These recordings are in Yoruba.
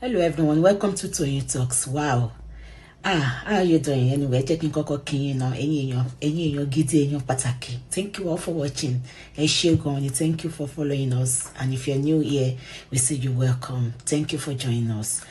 Hello everyone, welcome to Toyeen Talks. Wow. How are you doing? Anyway, checking koko kin now. Ẹ̀yin èèyàn gidi, èèyàn pàtàkì. Thank you all for watching. Thank you for following us. And if you're new here, we say you're welcome. Thank you for joining us.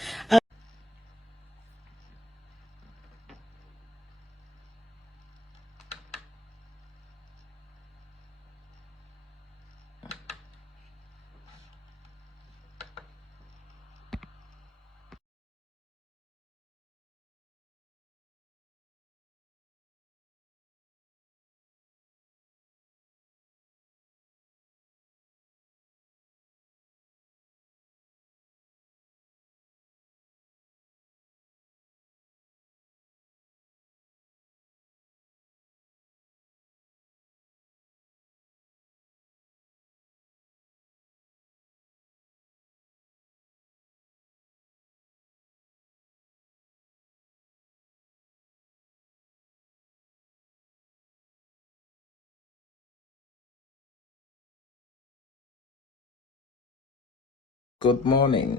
Good morning,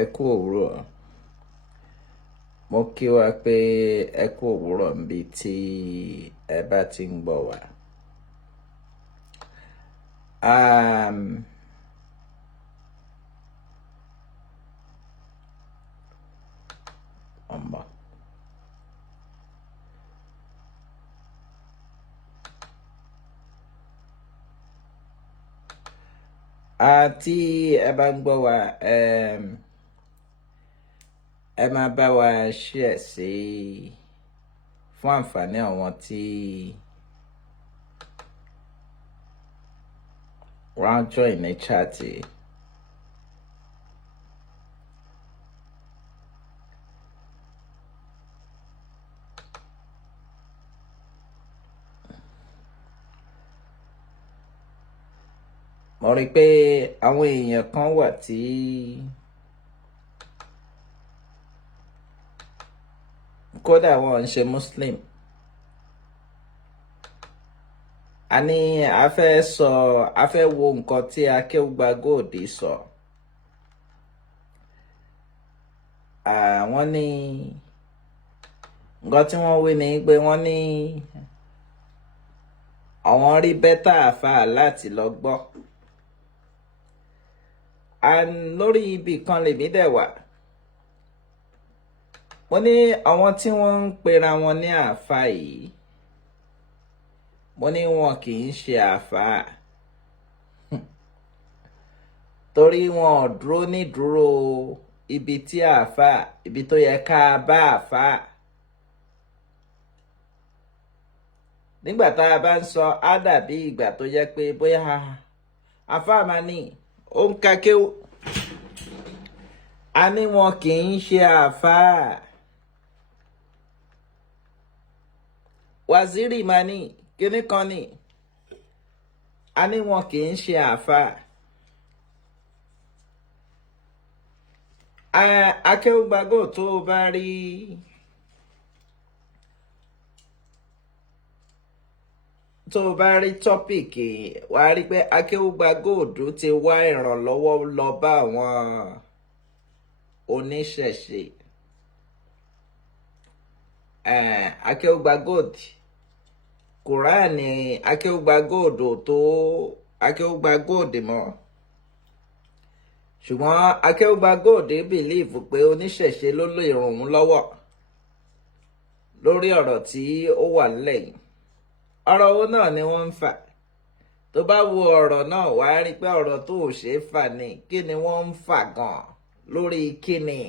ẹ kú òwúrọ̀. Mo kí wa pé ẹ kú òwúrọ̀ níbi tí ẹ bá ti ń gbọ́ wa. Ọmọ. Tí ẹ bá ń gbọ́ wa, ẹ máa bá wa share sí fún àǹfààní àwọn tí wọ́n á join ní chat. Mo rí pé àwọn èèyàn kan wà tí kódà wọn ń ṣe Muslim. A ní a fẹ́ wo nǹkan tí Akewuegbagold sọ. Wọ́n ní nǹkan tí wọ́n wí ni pé wọ́n ní àwọn rí bẹ́tà àfáà láti lọ gbọ́. Lórí ibì kan lèmi dẹ̀ wà. Mo ní àwọn tí wọ́n ń pera wọn ní àfáà yìí, mo ní wọn kì í ṣe àfáà. Torí wọn ò dúró ní dúró ibi tí àfáà, ibi tó yẹ ká bá àfáà. Nígbà tá a bá ń sọ, á dàbí ìgbà tó jẹ́ pé bóyá àfáà máa ní ó ń ka kéwú. A ní wọn kì í ṣe àfáà. Waziri máa ní kíní kan ní. A ní wọn kì í ṣe àfáà. Akewuegbagold tó bá rí tọ́pìkì, wà á rí pé Akewuegbagold ti wá ìrànlọ́wọ́ lọ bá àwọn oníṣẹ̀ṣe. Akewuegbagold, Kùránì Akewuegbagold tó Akewuegbagold mọ́. Ṣùgbọ́n Akewuegbagold believe pé oníṣẹ̀ṣe ló lè ràn òun lọ́wọ́ lórí ọ̀rọ̀ tí ó wà lẹ́yìn. Ọ̀rọ̀ owó náà ni wọ́n ń fà. Tó bá wo ọ̀rọ̀ náà, wà á rí pé ọ̀rọ̀ tó ò ṣe é fà ni. Kí ni wọ́n ń fà gan-an lórí kíni?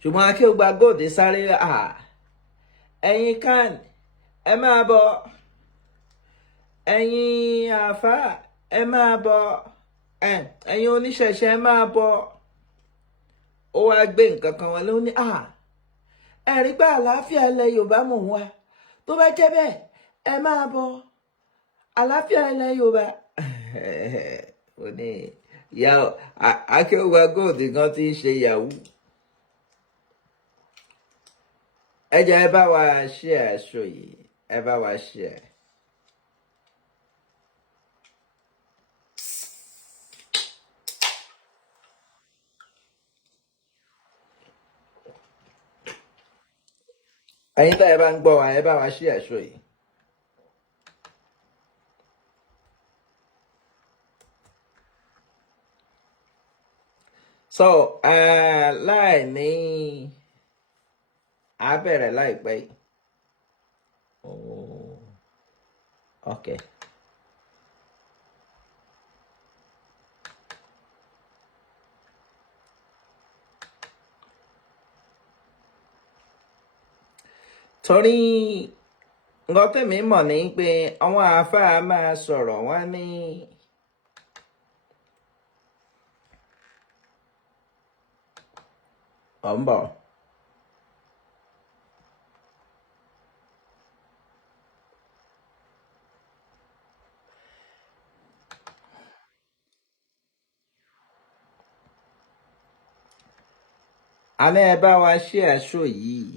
Ṣùgbọ́n Akewuegbagold sáré ẹ̀yin kan ẹ máa bọ̀, ẹ̀yin àfáà ẹ máa bọ̀, ẹ̀yin oníṣẹ̀ṣe ẹ máa bọ̀. Ó wá gbé nǹkan kan wọlé, ó ní ẹ̀rí pé àlàáfíà ilẹ̀ Yorùbá mò ń wá. Tó bá jẹ́ bẹ́ẹ̀ ẹ máa bọ̀, àlàáfíà ilẹ̀ Yorùbá. Ó ní Akewuegbagold gan ti ń ṣe yahoo. Ẹ jẹ́ ẹ bá wa share aṣọ yìí, ẹ bá wa share. ẹ̀yin tá ẹ bá ń gbọ́ wa ẹ bá wa ṣí ẹ̀ṣọ́ yìí. So láì ní a bẹ̀rẹ̀ láìpẹ́ yìí. Oh, okay. Torí nǹkan tèmi mọ̀ ní pé àwọn àáfàá máa sọ̀rọ̀ wọ́n ní ọ̀nbọ̀. Àní ẹ bá wa ṣí ẹ̀ṣọ́ yìí.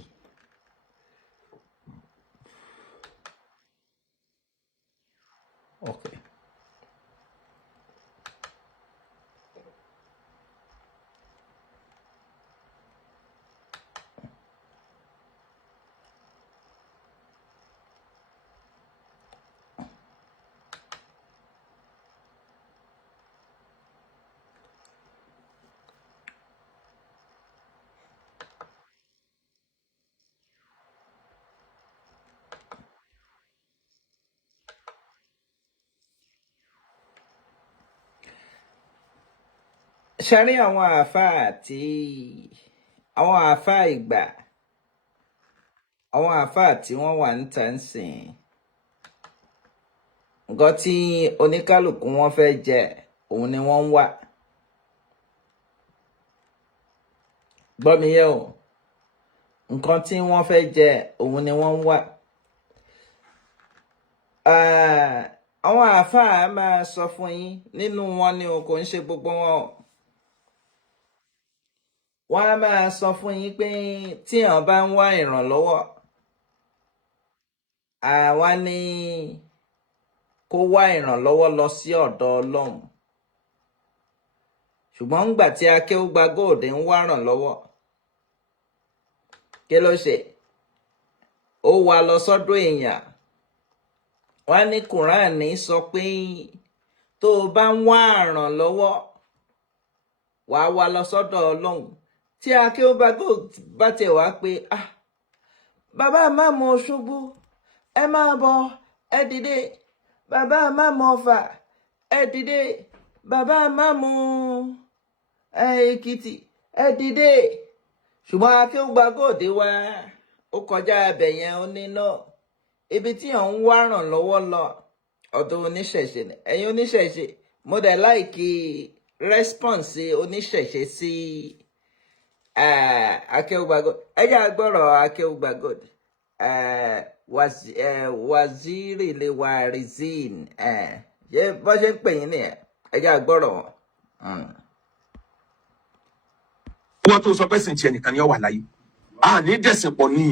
Okay. Ṣe rí àwọn àáfàá ìgbà, àwọn àáfàá tí wọ́n wà níta ń sìn, nǹkan tí oníkálùkù wọn fẹ́ jẹ òun ni wọ́n ń wá. Gbọ́ mi yé o, nǹkan tí wọ́n fẹ́ jẹ òun ni wọ́n ń wá. Àwọn àáfàá máa sọ fún yín, nínú wọn ni o, kò ń ṣe gbogbo wọn. Wọ́n á máa sọ fún yín pé tí èèyàn bá ń wá ìrànlọ́wọ́, àwa ní kó wá ìrànlọ́wọ́ lọ sí ọ̀dọ̀ Ọlọ́run. Ṣùgbọ́n ńgbà tí Akewuegbagold ń wá ìrànlọ́wọ́, kí ló ṣe? Ó wá lọ sọ́dọ̀ èèyàn. Wọ́n ní Kùránì sọ pé tó o bá ń wá ìrànlọ́wọ́, wàá wá lọ sọ́dọ̀ Ọlọ́run. Tí Akewuegbagold bá tiẹ̀ wá pé bàbá má mọ ṣubú, ẹ máa bọ̀, ẹ dìde. Bàbá má mọ Ọ̀fà, ẹ dìde. Bàbá má mọ Èkìtì, ẹ dìde. Ṣùgbọ́n Akewuegbagold wá, ó kọjá abẹ yẹn, ó ní náà. Ibi tí à ń wá ràn lọ́wọ́ lọ, ọ̀dọ̀ oníṣẹ̀ṣe ni. Ẹ̀yin oníṣẹ̀ṣe, mo dẹ̀ láìkí response oníṣẹ̀ṣe sí Akewuegbagold. Ẹ jẹ́ agbọ́rọ̀ Akewuegbagold. Waziri le warizin. Ṣé bó ṣe ń pè yín nìyẹn? Ẹ jẹ́ agbọ́rọ̀ wọn. Wọ́n tó sọ pé sìn tiẹ̀ nìkan ni ó wà láyé. A ní dẹ̀sìn pọ̀ ní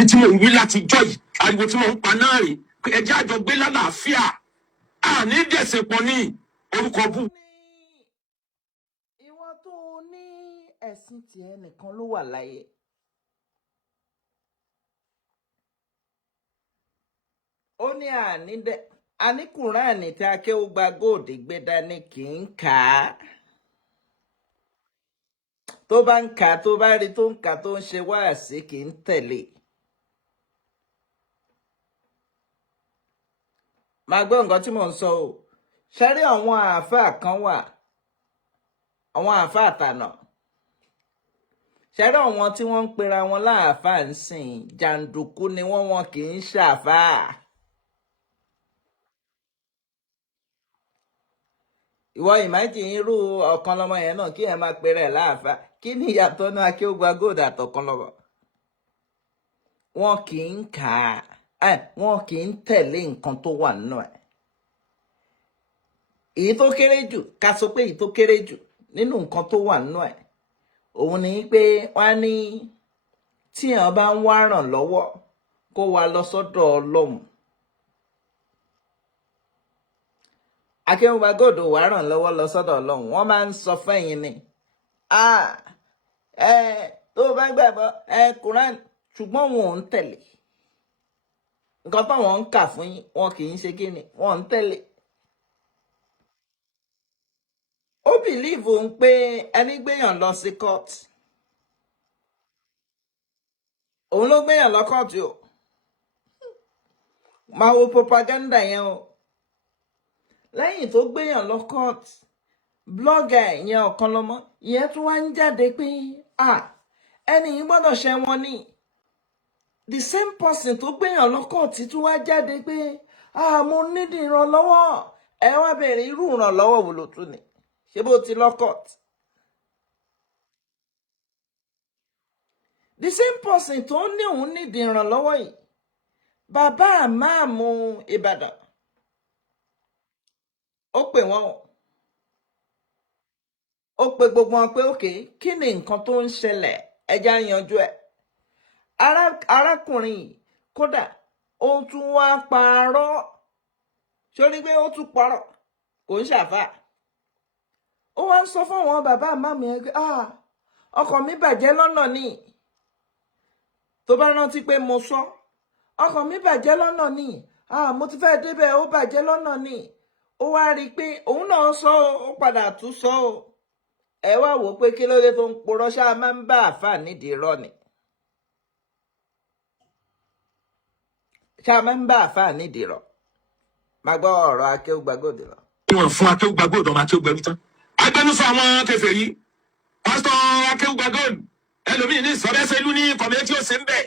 ìtí mò ń wí láti jọ́ yìí. Ariwo tí mò ń pa náà rè pé ẹjẹ́ àjọ gbé lálàáfíà. A ní dẹ̀sìn pọ̀ ní orúkọ bú. Ìwọ tó ní ẹ̀sìn tiẹ̀ nìkan ló wà láyé. Ó ní àní Kùránì tí Akewuegbagold gbé dání kì í kà á. Tó bá ń kà á, tó bá rí tó ń kà tó ń ṣe wáàsí, kì í tẹ̀lé. Máa gbọ́ nǹkan tí mò ń sọ o. Ṣé rí àwọn àáfàá kan wà, àwọn àáfàá àtànà. Ṣé rí àwọn tí wọ́n ń pera wọn láàfáà ń sìn, jàǹdùkú ni wọ́n kì í ṣàfáà. Ìwọ imagine irú ọ̀kan lọ́mọ yẹn náà kí ẹ máa pera ẹ̀ láàfáà. Kí ni ìyàtọ̀ náà Akewuegbagold àtọ̀kan lọ́mọ? Wọn kì í kà á, wọn kì í tẹ̀lé nǹkan tó wà nínú ẹ̀. Èyí tó kéré jù, ká sọ pé èyí tó kéré jù nínú nǹkan tó wà nínú ẹ̀, òun ni pé wọ́n ní tí èèyàn bá ń wá ràn lọ́wọ́, kó wá lọ sọ́dọ̀ Ọlọ́run. Akewuegbagold wá ràn lọ́wọ́ lọ sọ́dọ̀ Ọlọ́run. Wọ́n máa ń sọ fẹ́yìn ni tó bá gbàgbọ́ Quran, ṣùgbọ́n wọn ò ń tẹ̀lé. nǹkan táwọn ń kà fún yín wọn kì í ṣe kí ni wọn ń tẹ̀lé. ó bìlíìfù ń pé ẹni gbéyàn lọ sí court òun ló gbéyàn lọ court o máa wo propaganda yẹn o lẹ́yìn tó gbéyàn lọ court blogger yẹn ọ̀kan lọ́mọ ìyẹn tún wá ń jáde pé ẹni yìí gbọ́dọ̀ ṣẹ̀wọ̀n ni the same person tó gbéyàn lọ court tún wá jáde pé mo nídìí ìrànlọ́wọ́ ẹ wá bẹ̀rẹ̀ irú ìrànlọ́wọ́ wo ló tún ni ṣé bó ti lọ court. The same person tó ní òun nídìí ìrànlọ́wọ́ yìí bàbá àmáàmù Ìbàdàn ó pè wọ́n ó pe gbogbo wọn pé òkè kí ni nǹkan tó ń ṣẹlẹ̀ ẹja yanjú ẹ̀. arákùnrin yìí kódà ó tún wá parọ́ sórí pé ó tún parọ́ kò ń ṣàfà. ó wá ń sọ fún àwọn bàbá àmáàmù yẹn pé ọkọ̀ mi bàjẹ́ lọ́nà ni tó bá rántí pé mo sọ ọkàn mi bàjẹ́ lọ́nà ni mo ti fẹ́ débẹ̀ ó bàjẹ́ lọ́nà ni ó wá rí i pé òun náà sọ ó padà tún sọ ó ẹ wá wò ó pé kí ló dé tó ń porọ́ ṣáà máa ń bá àáfà nídìí irọ́ ni ṣáà máa ń bá àáfà nídìí irọ́ máa gbọ́ ọ̀rọ̀ Akewuegbagold lọ. wọn fún Akewuegbagold ọmọ Akewuegbagold agbẹnusọ àwọn kèfèrí pásítọ̀ Akewuegbagold ẹlòmíín ní ìsọdẹ́sẹ́lú ní kọ̀mẹ́tì ó ṣe ń bẹ̀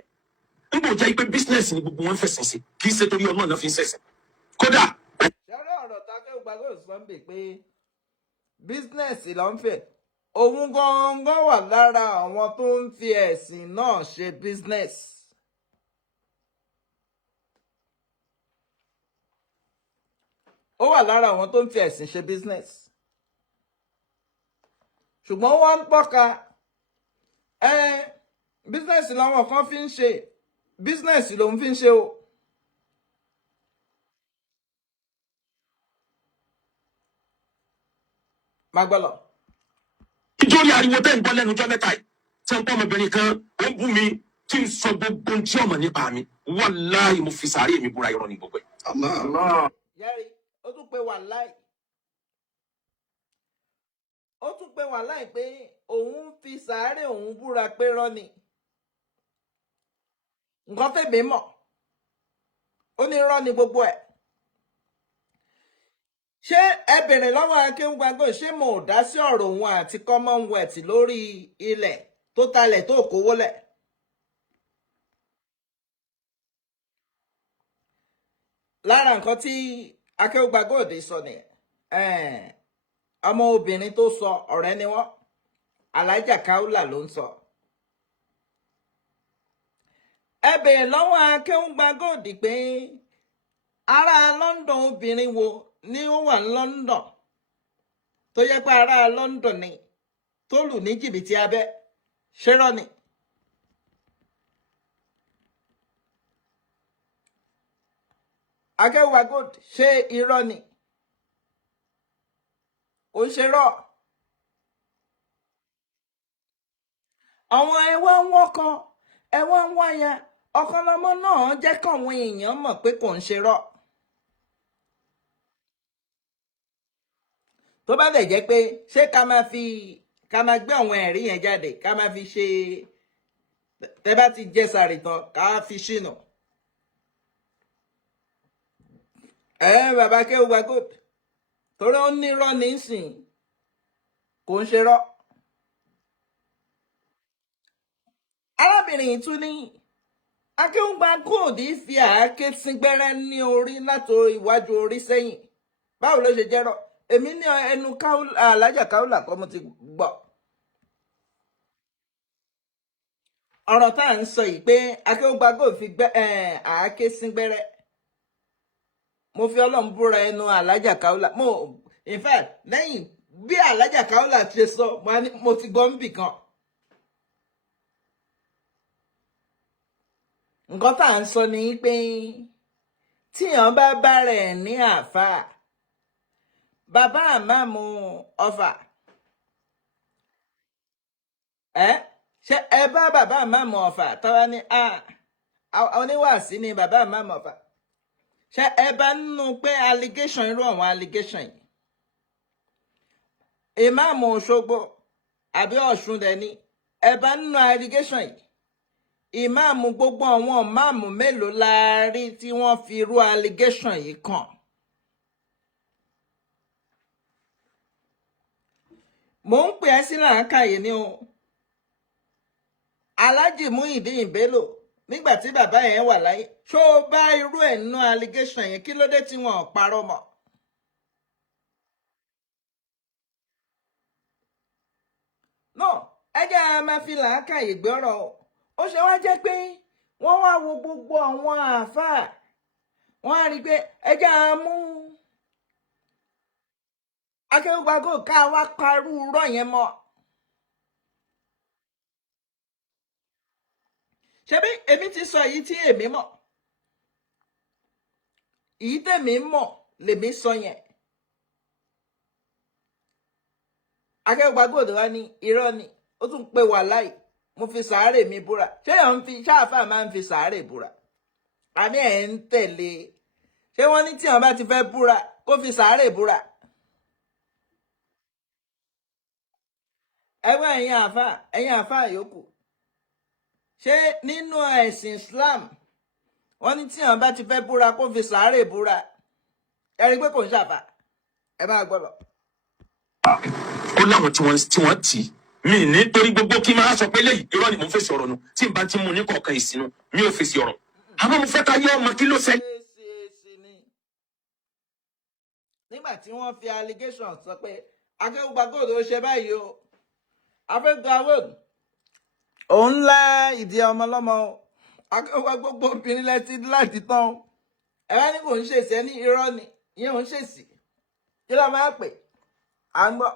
ń bò jẹ́ pé bísínẹ́sì ni gbogbo wọn fẹ̀sìn sí kì í ṣe torí ọmọ náà fi ń ṣẹ̀sìn kódà. ṣọ́rọ́ ọ̀rọ̀ Akewuegbagold sọ ń bè pé bísínẹ́sì ló ń fẹ́ òun gangan wà lára àwọn tó ń fi ẹ̀sìn náà ṣe bísínẹ́sì. ó wà lára àwọn tó ń fi ẹ̀sìn ṣe bísínẹ́sì ṣùgbọ́n wọ́n ń pọ́ka bísínẹ́sì làwọn kan fi ń ṣe bísínẹ́sì lòun fi ń ṣe o. má gbọ́ lọ. nítorí ariwo tẹ́ ń gbọ́ lẹ́nu ọjọ́ mẹ́ta yìí tí ń pọ́ ọmọbìnrin kan ó ń bú mi tí ń sọ gbogbo tí ọmọ nípa mi wàláhì mo fi sàárè mi búra irọ́ ní gbogbo ẹ̀. yẹ́rì ó tún pe wàláhì ó tún pe wàláhì pé òun fi sàárè òun búra pé rọ́ ni nǹkan tẹ̀mí mọ̀ ó ní rọ́ ni gbogbo ẹ̀. ṣé ẹ bèrè lọ́wọ́ Akewuegbagold ṣé mo ò dá sí ọ̀rọ̀ òun àti Commonwealth lórí ilẹ̀ tó talẹ̀ tó kówó lẹ̀. lára nǹkan tí Akewuegbagold sọ nìyẹn ọmọ obìnrin tó sọ ọ̀rẹ́ ni wọ́n Alájà Kaula ló ń sọ. ẹ bèrè lọ́wọ́ Akewuegbagold pé ará London obìnrin wo ni ó wà ní London tó yẹ pé ará London ni tó lù ní jìbìtì abẹ́ ṣérọ́ ni. Akewuegbagold ṣé irọ́ ni kò ń ṣe rọ́. àwọn ẹwà ń wọ́kọ ẹwà ń wáyà ọ̀kan lọ́mọ náà jẹ́ káwọn èèyàn mọ̀ pé kò ń ṣe rọ́. tó bá dẹ̀ jẹ́ pé ṣé ká máa gbé àwọn ẹ̀rí yẹn jáde ká máa fi ṣe tẹ́ bá ti jẹ sàrì tán ká fi ṣìnà. bàbá Akewuegbagold torí ó ní irọ́ nísìn kò ń ṣe rọ́. arábìnrin yìí tún ní Akewuegbagold fi àáké síngbẹ́rẹ́ ní orí láti iwájú orí sẹ́yìn báwo ló ṣe jẹ́rọ̀ èmi ní ẹnu Alájà Kaula kọ́ mo ti gbọ́. ọ̀rọ̀ tá à ń sọ yìí pé Akewuegbagold fi àáké síngbẹ́rẹ́ mo fi Ọlọ́run búra ẹnu Alájà Kaula in fact lẹ́yìn bí Alájà Kaula ṣe sọ mo ti gbọ́ níbì kan. nǹkan tá à ń sọ ni pé tíyàn bá bá rẹ̀ ní àáfàá bàbá àmàmù Ọ̀fà ṣé ẹ bá bàbá àmàmù Ọ̀fà tọ́wọ́ ní oníwàásí ni bàbá àmàmù Ọ̀fà ṣé ẹ bá nínú pé allegation irú àwọn allegation yìí ìmáàmù Òṣogbo àbí Ọ̀ṣun dẹ̀ ni ẹ bá nínú allegation yìí ìmáàmù gbogbo àwọn ìmáàmù mélòó la rí tí wọ́n fi irú allegation yìí kàn. mò ń pè ẹ́ sí làákàyè ni o Alhaji Muyideen Bello nígbà tí bàbá yẹn wà láyé ṣó o bá irú ẹ̀ nínú allegation yẹn kí ló dé tí wọn ò parọ́ mọ́. náà ẹ jẹ́ a máa fi làákàyè gbọ́rọ̀ ó ṣe wá jẹ́ pé wọ́n wá wo gbogbo àwọn àáfàá wọ́n á rí i pé ẹ jẹ́ a mú Akewuegbagold ká wá parú rọ́ yẹn mọ́. ṣebí èmi ti sọ èyí tí èmi mọ̀ èyí tèmi mọ̀ lèmi sọ yẹn. Akewuegbagold wá ní irọ́ ni ó tún pé wàláì mo fi sàárè mi búra ṣé ẹ̀ ń fi ṣáàfà máa ń fi sàárè búra àní ẹ̀ ń tẹ̀lé ṣé wọ́n ní tí wọ́n bá ti fẹ́ búra kó fi sàárè búra. ẹgbẹ́ ẹ̀yin àfà yòókù ṣé nínú ẹ̀sìn Islam wọ́n ní tí wọ́n bá ti fẹ́ búra kó fi sàárè búra ẹ rí i pé kò ń ṣàfà ẹ máa gbọ́ lọ. ó láwọn tí wọ́n tì í mi nítorí gbogbo kí n máa sọ pé léyìí irọ́ ni mo fèsì ọ̀rọ̀ nu tí n bá ti mú ní kọ̀ọ̀kan ìsinú mi ò fèsì ọ̀rọ̀ àmọ́ mo fẹ́ ká yọ ọmọ kí ló ṣe. nígbà tí wọ́n fi allegation sọ pé Akewuegbagold ó ṣe báyìí o Akewuegbagold òun lá ìdí ọmọ lọ́mọ Akewuegbagold gbogbo obìnrin lẹ́tí láti tán ẹ wá ní kò ń ṣèṣì ẹni irọ́ ni ìyẹn ò ń ṣèṣì kí ló máa pè à ń gbọ́.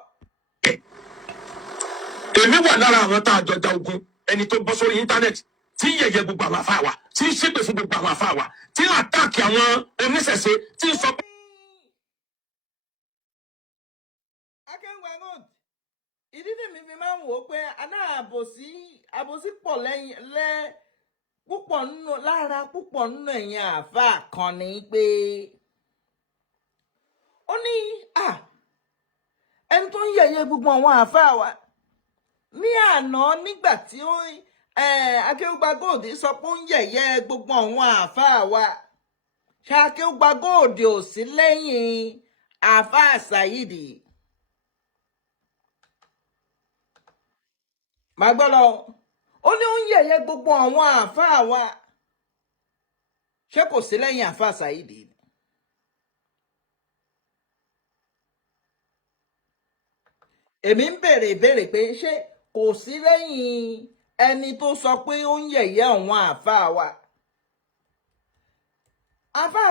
èmi wà lára àwọn tá a jọ ja ogun ẹni tó bọ́ sórí íńtánẹ́ẹ̀tì tí ń yẹ̀yẹ́ gbogbo àwọn afá wa tí ń ṣépè fún gbogbo àwọn afá wa tí ń àtàkì àwọn oníṣẹ̀ṣe tí ń sọ pé. Akewuegbagold ìdí tèmi fi máa ń wò ó pé àbòsí pọ̀ púpọ̀ nínú lára púpọ̀ nínú ẹ̀yin àáfàá kan ni pé ó ní ẹni tó ń yẹ̀yẹ́ gbogbo àwọn àáfàá wa ní àná nígbà tí Akewuegbagold sọ pé ó ń yẹ̀yẹ́ gbogbo àwọn àáfàá wa ṣé Akewuegbagold ò sí lẹ́yìn àáfàá Saidi. màá gbọ́ lọ ó ní ó ń yẹ̀yẹ́ gbogbo àwọn àáfàá wa ṣé kò sí lẹ́yìn àáfàá Saidi. èmi ń béèrè ìbéèrè pé ṣé kò sí lẹ́yìn ẹni tó sọ pé ó ń yẹ̀yẹ́ àwọn àáfàá wa. àáfàá